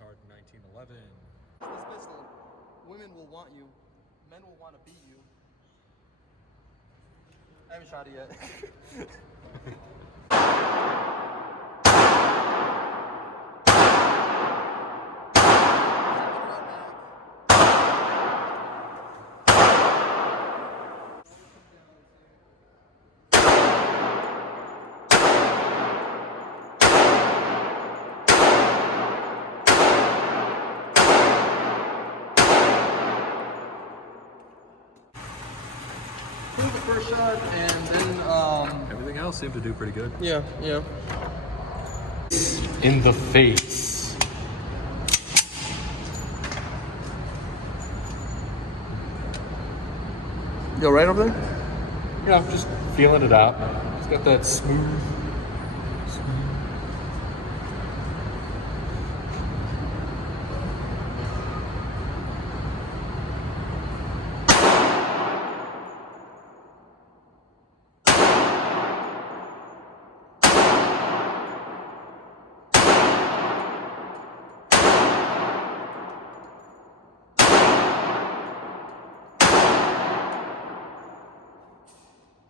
hardened 1911. This pistol, women will want you, men will want to beat you. I haven't shot it yet. The first shot, and then Everything else seemed to do pretty good. yeah. In the face. Go right over there. Yeah, I'm just feeling it out. It's got that smooth.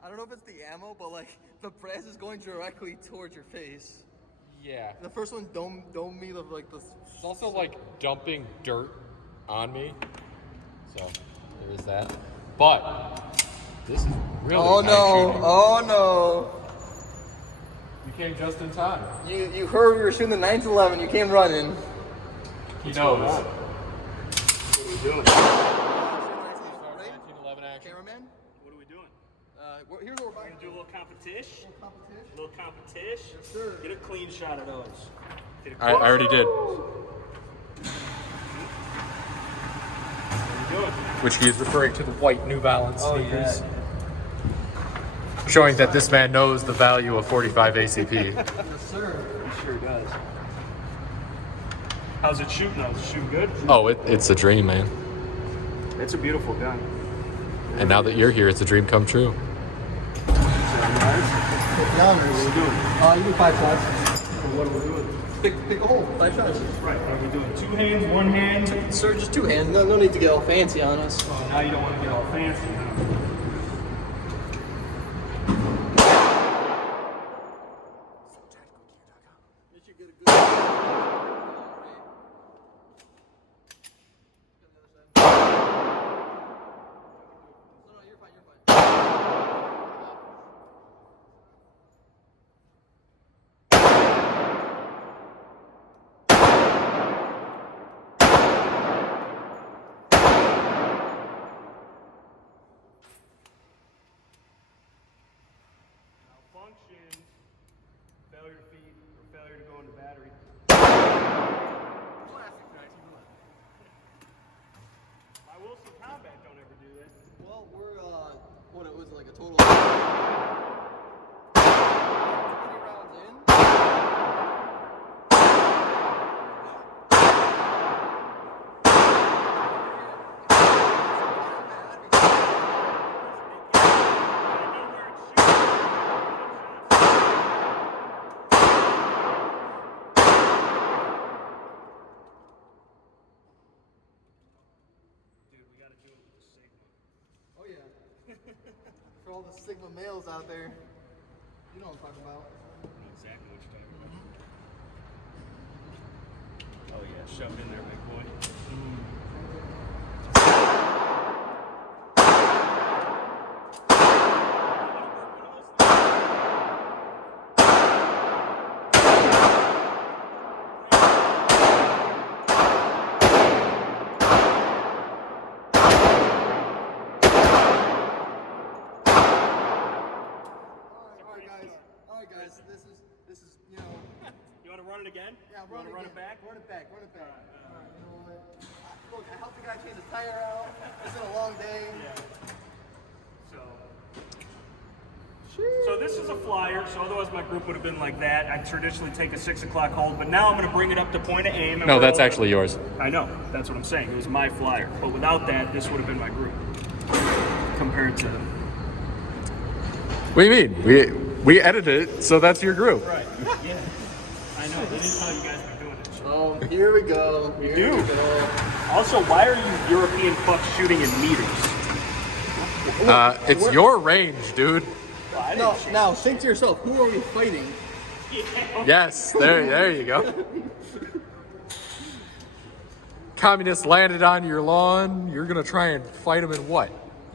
I don't know if it's the ammo, but like the brass is going directly towards your face. Yeah. The first one domed me like the. It's also like dumping dirt on me. So there is that. But this is really Oh nice no! shooting. Oh no! You came just in time. You heard we were shooting the 911. You came running. He knows. What are we doing? 1911 action. Cameraman. What are we doing? Here's what we're We're about gonna do a little competition. competition. A little competition. Yes, sir. Get a clean shot of those. I already did. What are we doing? Which he is referring to the white New Balance Oh, sneakers. Showing that this man knows the value of 45 ACP. Yes, sir. He sure does. How's it shooting though? Is it shooting good? Oh, it's a dream, man. It's a beautiful gun. And now that you're here, it's a dream come true. What are we doing? You do 5 shots. What are we doing? Pick a hole. 5 shots. Right. Are we doing 2 hands, 1 hand? Sir, just 2 hands. No need to get all fancy on us. Oh, now you don't want to get all fancy, huh? You should get a good. No, you're fine. Malfunction. Failure to feed or failure to go into battery. My Wilson Combat don't ever do that. Well, we're what it was like a total. 20 rounds in. Oh yeah. For all the Sigma males out there, you know what I'm talking about. I know exactly what you're talking about. Oh yeah, shove it in there, big boy. Alright guys, this is you know. You want to run it again? Yeah, you want to run it back? Run it back. Alright, you know what? Look, I helped the guy change his tire out. It's been a long day. Yeah. So this is a flyer, so otherwise my group would have been like that. I traditionally take a 6 o'clock hold, but now I'm going to bring it up to point of aim. And No, that's roll. actually yours. I know, that's what I'm saying. It was my flyer. But without that, this would have been my group. Compared to... What do you mean? We edited it, so that's your group. Right, yeah. I know, they didn't tell you guys were doing it. So. Oh, here we go. Here we go. Also, why are you European fucks shooting in meters? It's your range, dude. Well, I didn't No, change. now think to yourself, who are we fighting? Yes, there you go. Communists landed on your lawn. You're gonna try and fight them in what?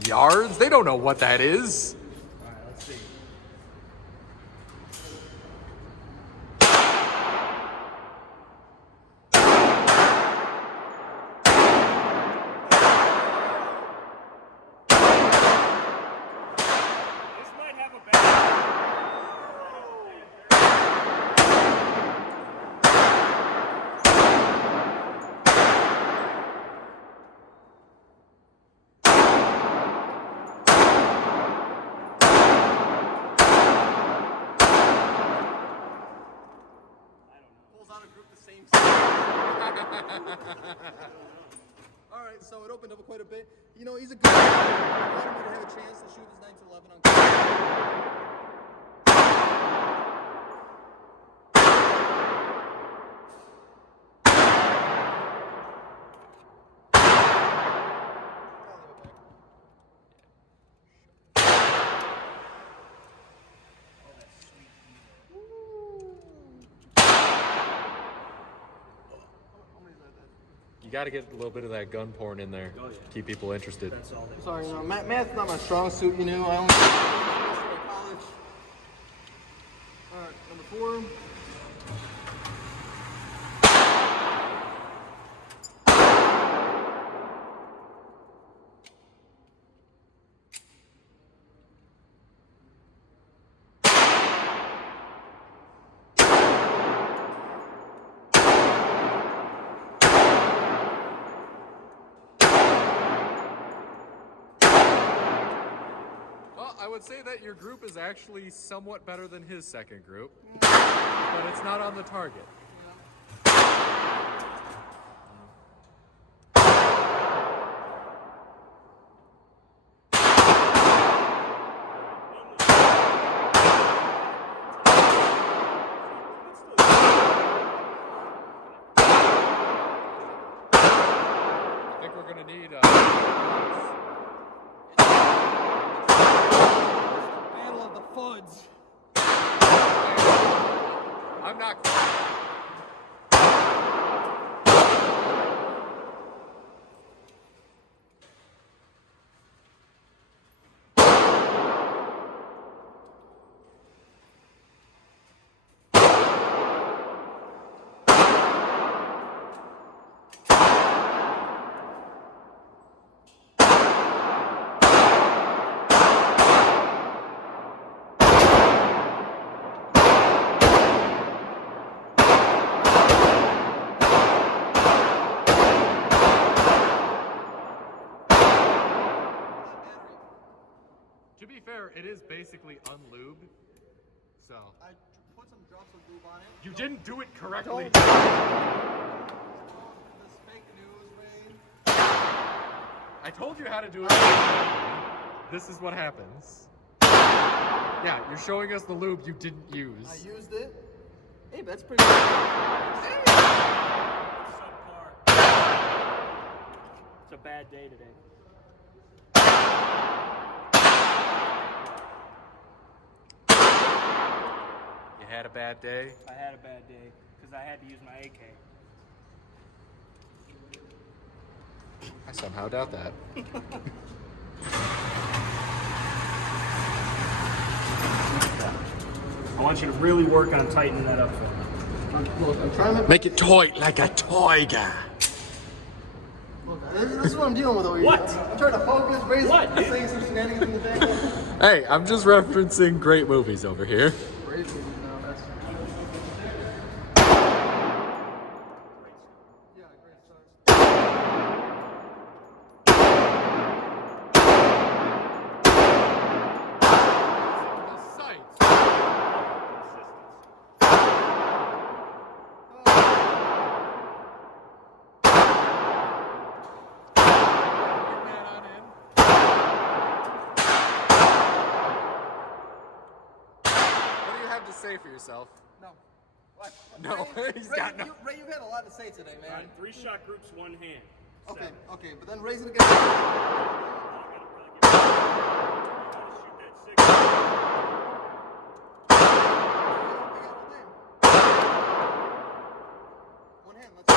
Yards? They don't know what that is. All right, let's see. This might have a bad. Pulls out a group the same size. Alright, so it opened up quite a bit. You know, he's a good guy. He wanted me to have a chance to shoot his 9-11 on camera. You got to get a little bit of that gun porn in there. Oh, yeah. Keep people interested. That's all they Sorry, you know, math's not my strong suit, you know. I only did college. Alright, number 4. Well, I would say that your group is actually somewhat better than his second group, but it's not on the target. I think we're gonna need Battle of the Fuds. I'm not. To be fair, it is basically unlubed, so. I put some drops of lube on it. You didn't do it correctly. This fake news, man. I told you how to do it. This is what happens. Yeah, you're showing us the lube you didn't use. I used it. Hey, that's pretty good. subpar. It's a bad day today. You had a bad day? I had a bad day because I had to use my AK. I somehow doubt that. I want you to really work on tightening that up for me. Look, I'm trying to. Make it tight like a tiger. Look, this is what I'm dealing with over here. What? I'm trying to focus, raise What, dude? saying some shenanigans in the back. Hey, I'm just referencing great movies over here. Great movies now, that's. Yeah, great start. The sights. Man on in. What do you have to say for yourself? No. No, he's Ray, got no. Ray, you've had a lot to say today, man. All right, 3-shot groups, one hand. Okay, 7. okay, but then raise it again. I gotta probably get shoot that 6. One hand, let's go.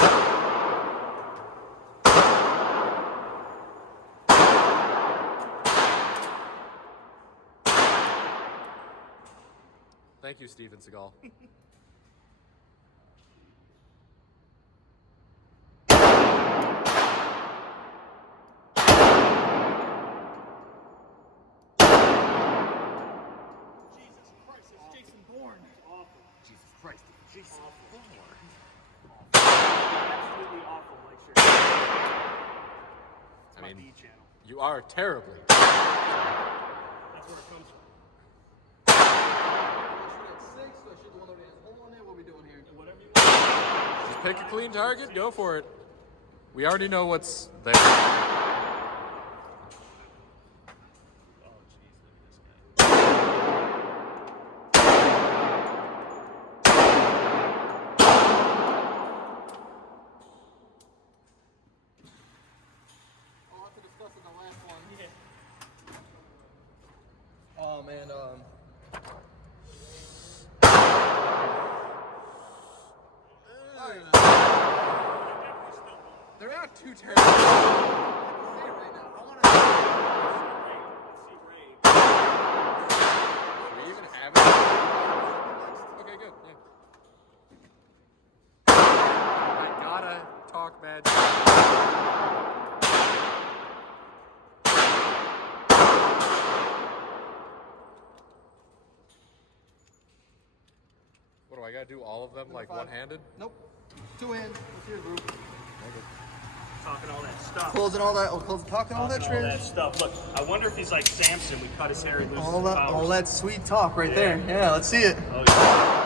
Thank you, Steven Seagal. Jesus Christ, it's Jason Bourne. Awful. Jesus Christ, Jason. Absolutely awful, like sure. It's my I mean, B channel. You are terribly. That's where it comes from. Do I shoot at 6? Do I shoot the one that has hole in it? What are we doing here? Whatever you want. Just pick a clean target, go for it. We already know what's there. Oh, jeez, look at this guy. I'll have to discuss in the last one. Yeah. Oh, man, They're not too terrible. I can say it right now. I want to. Let's see Ray. Do we even have it? Okay, good. Yeah. I gotta talk bad. What do I gotta do? All of them like 5. one-handed? Nope. 2 hands. What's your group? Talking all that stuff. Closing all that. Talking all that Talking all that trash. stuff. Look, I wonder if he's like Samson. We cut his hair and loses All his that. powers. All that sweet talk right there. Yeah. Let's see it. Oh, yeah.